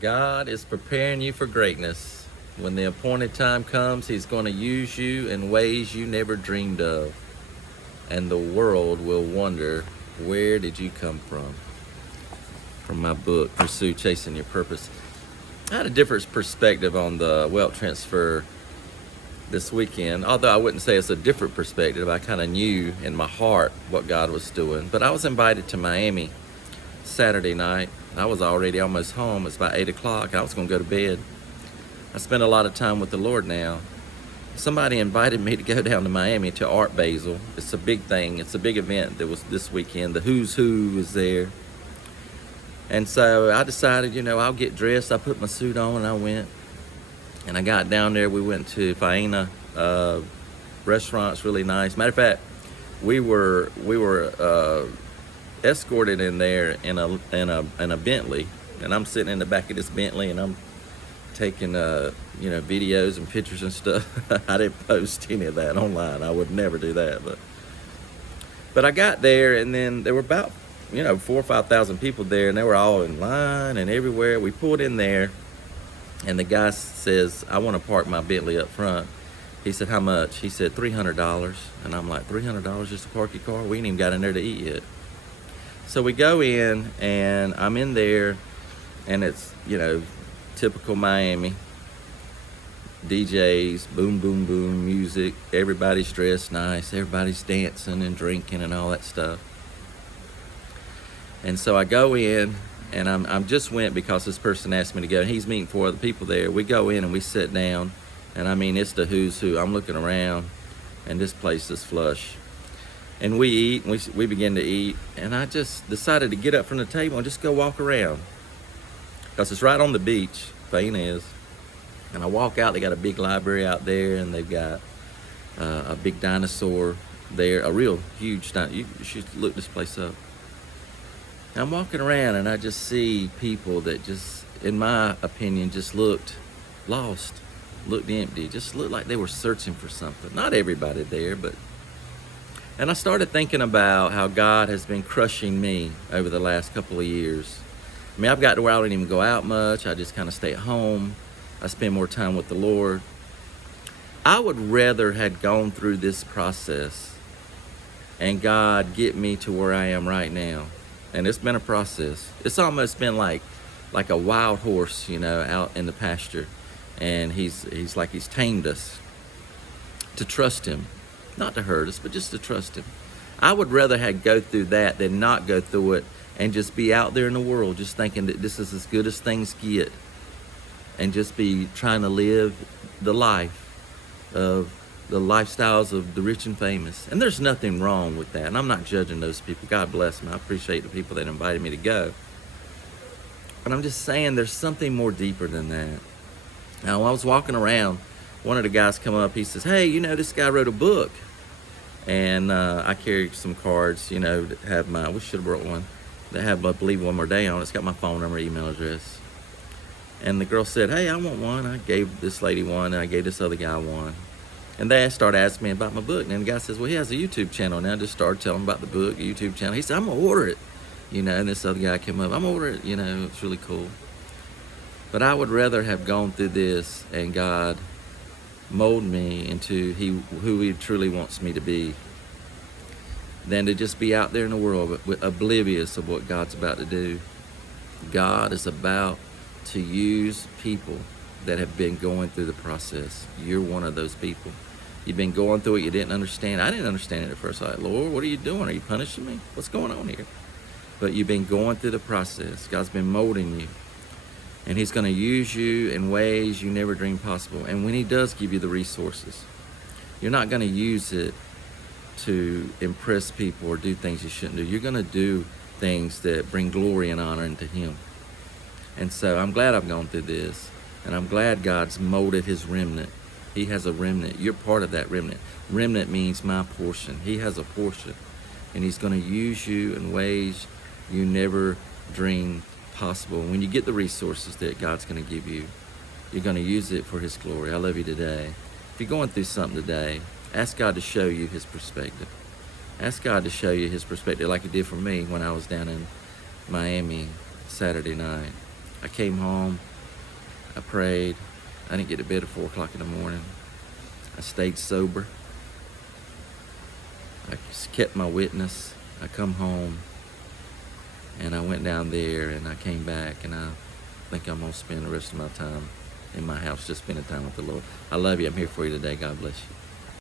God is preparing you for greatness. When the appointed time comes, He's going to use you in ways you never dreamed of. And the world will wonder, where did you come from? From my book, Pursue Chasing Your Purpose. I had a different perspective on the wealth transfer this weekend. Although I wouldn't say it's a different perspective. I kind of knew in my heart what God was doing. But I was invited to Miami Saturday night. I was already almost home. It's about 8 o'clock. I was going to go to bed. I spent a lot of time with the Lord now. Somebody invited me to go down to Miami to Art Basel. It's a big thing. It's a big event that was this weekend. The who's who was there. And so I decided, I'll get dressed. I put my suit on and I went. And I got down there. We went to Faena restaurant's really nice. Matter of fact, we were escorted in there in a Bentley, and I'm sitting in the back of this Bentley, and I'm taking videos and pictures and stuff. I didn't post any of that online. I would never do that, but I got there, and then there were about 4,000 or 5,000 people there, and they were all in line and everywhere. We pulled in there, and the guy says, "I want to park my Bentley up front." He said, "How much?" He said, $300. And I'm like, $300 just to park your car? We ain't even got in there to eat yet. So we go in, and I'm in there, and it's, typical Miami. DJs, boom, boom, boom, music. Everybody's dressed nice. Everybody's dancing and drinking and all that stuff. And so I go in, and I'm just went because this person asked me to go. He's meeting 4 other people there. We go in and we sit down, and I mean, it's the who's who. I'm looking around, and this place is flush. And we eat, and we begin to eat, and I just decided to get up from the table and just go walk around. Because it's right on the beach, Faena is. And I walk out, they got a big library out there, and they've got a big dinosaur there, a real huge dinosaur. You should look this place up. And I'm walking around, and I just see people that just, in my opinion, just looked lost, looked empty, just looked like they were searching for something. Not everybody there, but... And I started thinking about how God has been crushing me over the last couple of years. I mean, I've got to where I don't even go out much. I just kind of stay at home. I spend more time with the Lord. I would rather had gone through this process and God get me to where I am right now. And it's been a process. It's almost been like a wild horse, out in the pasture. And he's tamed us to trust him. Not to hurt us, but just to trust him. I would rather have go through that than not go through it and just be out there in the world just thinking that this is as good as things get, and just be trying to live the life of the lifestyles of the rich and famous. And there's nothing wrong with that, and I'm not judging those people. God bless them. I appreciate the people that invited me to go. But I'm just saying there's something more deeper than that. Now, while I was walking around, one of the guys come up, he says, "Hey, this guy wrote a book." And I carry some cards, that have we should have brought one, that have Believe One More Day on it. It's got my phone number, email address. And the girl said, "Hey, I want one." I gave this lady one, and I gave this other guy one. And they started asking me about my book. And the guy says, "Well, he has a YouTube channel now." I just started telling him about the book, YouTube channel. He said, "I'm going to order it." And this other guy came up, "I'm going to order it." It's really cool. But I would rather have gone through this and God mold me into who he truly wants me to be, than to just be out there in the world oblivious of what God's about to do. God is about to use people that have been going through the process. You're one of those people. You've been going through it, you didn't understand. I didn't understand it at first. I was like, "Lord, what are you doing? Are you punishing me? What's going on here?" But you've been going through the process. God's been molding you. And he's going to use you in ways you never dreamed possible. And when he does give you the resources, you're not going to use it to impress people or do things you shouldn't do. You're going to do things that bring glory and honor into him. And so I'm glad I've gone through this. And I'm glad God's molded his remnant. He has a remnant. You're part of that remnant. Remnant means my portion. He has a portion. And he's going to use you in ways you never dreamed possible. When you get the resources that God's going to give you, you're going to use it for his glory. I love you today. If you're going through something today, ask God to show you his perspective. Ask God to show you his perspective like he did for me when I was down in Miami Saturday night. I came home, I prayed. I didn't get to bed at 4 o'clock in the morning. I stayed sober. I kept my witness. I come home, and I went down there, and I came back, and I think I'm going to spend the rest of my time in my house just spending time with the Lord. I love you. I'm here for you today. God bless you.